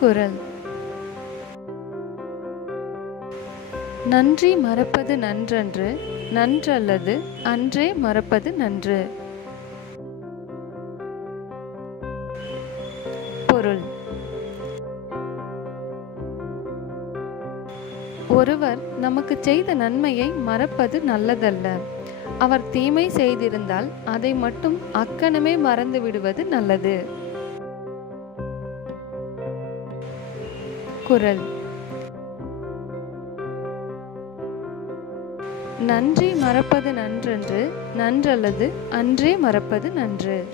குறள். நன்றி மறப்பது நன்றன்று, நன்றல்லது அன்றே மறப்பது நன்று. பொருள். ஒருவர் நமக்கு செய்த நன்மையை மறப்பது நல்லதல்ல. அவர் தீமை செய்திருந்தால் அதை மட்டும் அக்கணமே மறந்து விடுவது நல்லது. குறள். நன்றி மறப்பது நன்றன்று, நன்றல்லது அன்றே மறப்பது நன்று.